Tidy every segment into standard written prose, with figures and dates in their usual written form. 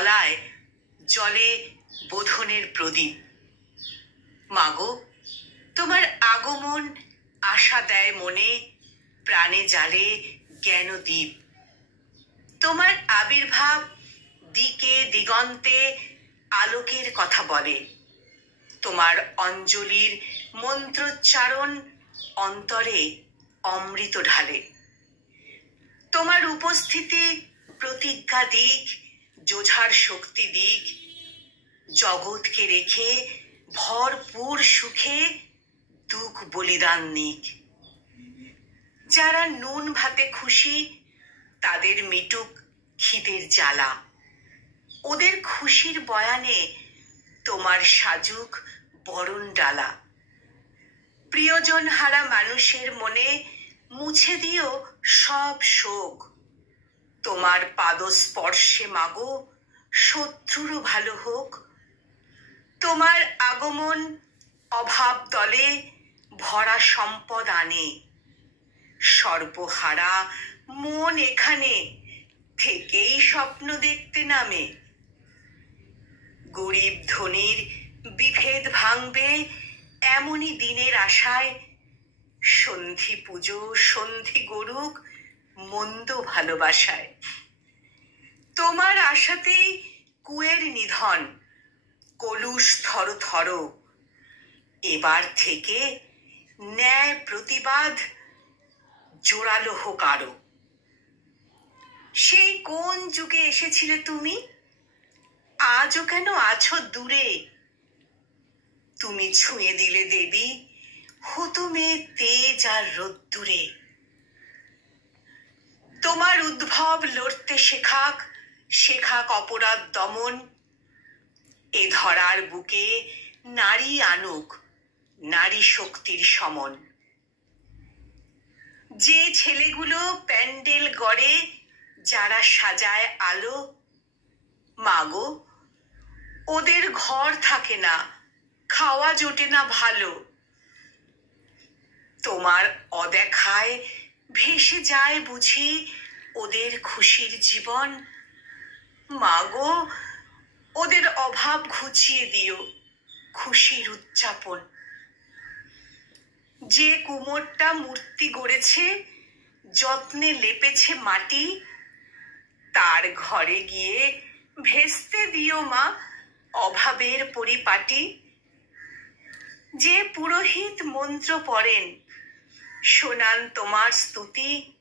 তলায় জলে বোধনের প্রদীপ। মাগো, তোমার আগমন আশা দেয় মনে, প্রাণে জালে জ্ঞানদীপ। তোমার আবির্ভাব দিকে দিগন্তে আলোকের কথা বলে। তোমার অঞ্জলির মন্ত্রোচ্চারণ অন্তরে অমৃত ঢালে। তোমার উপস্থিতি প্রতিজ্ঞা দিক, যোঝার শক্তি দিক, জগৎকে রেখে ভরপুর সুখে দুঃখ বলিদান নিক। যারা নুন ভাতে খুশি তাদের মিটুক খিদের জ্বালা। ওদের খুশির বয়ানে তোমার সাজুক বরণ ডালা। প্রিয়জন হারা মানুষের মনে মুছে দিও সব শোক। তোমার পাদস্পর্শে মাগো শত্রুরও ভালো হোক। তোমার আগমন অভাব দলে ভরা সম্পদ আনে। সর্বহারা মন এখানে থেকেই স্বপ্ন দেখতে নামে। গরিব ধনীর বিভেদ ভাঙবে এমনই দিনের আশায়। সন্ধি পুজো সন্ধি গরুক মন্দ ভালোবাসায়। তোমার আশাতেই কুয়ের নিধন, কলুষ থর থর। এবার থেকে ন্যায় প্রতিবাদ জোরালো হোক আরো। সেই কোন যুগে এসেছিলে তুমি, আজও কেন আছো দূরে? তুমি ছুঁয়ে দিলে দেবী হুতুমে তেজ আর রোদ্দুরে। তোমার উদ্ভব লড়তে শেখাক, শেখাক অপরাধ দমন। এ ধরার বুকে নারী আনুক নারী শক্তির সমন। যে ছেলেগুলো প্যান্ডেল গড়ে, যারা সাজায় আলো, মাগো ওদের ঘর থাকে না, খাওয়া জোটে না ভালো। তোমার অদেখায় ভেসে যায় বুঝি ওদের খুশির জীবন। মাগো ওদের অভাব ঘুচিয়ে দিও খুশির উদযাপন। যে কুমোরটা মূর্তি গড়েছে, যত্নে লেপেছে মাটি, তার ঘরে গিয়ে ভেস্তে দিও মা অভাবের পরিপাটি। যে পুরোহিত মন্ত্র পড়েন, শোনান তোমার স্তুতি,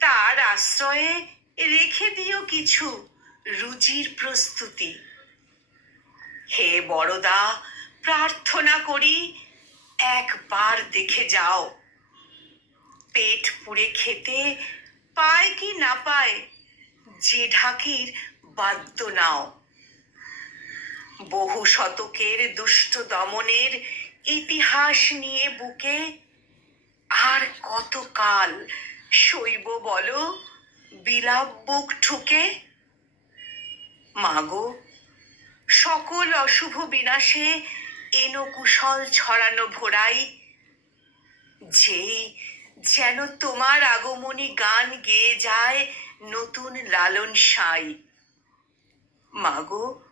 তার আশ্রয়ে রেখে দিও কিছু রুজির প্রস্তুতি। হে বড়দা, প্রার্থনা করি একবার দেখে যাও। পেট পুড়ে খেতে পায় কি না পায়, যে ঢাকির বাদ্য নাও। বহু শতকের দুষ্ট দমনের ইতিহাস নিয়ে বুকে আর কত কাল সইব বলো বিলাপ বুক ঠুকে। মাগো সকল অশুভ বিনাশে এনো কুশল ছড়ানো ভোরাই। যেই যেন তোমার আগমনী গান গেয়ে যায় নতুন লালন সাই। মাগো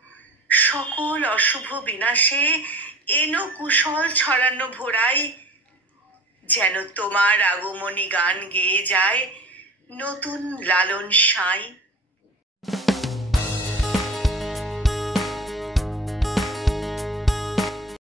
সকল অশুভ বিনাশে এনো কুশল ছড়ানো ভোরাই। যেন তোমার আগমনী গান গেয়ে যায় নতুন লালন সাই।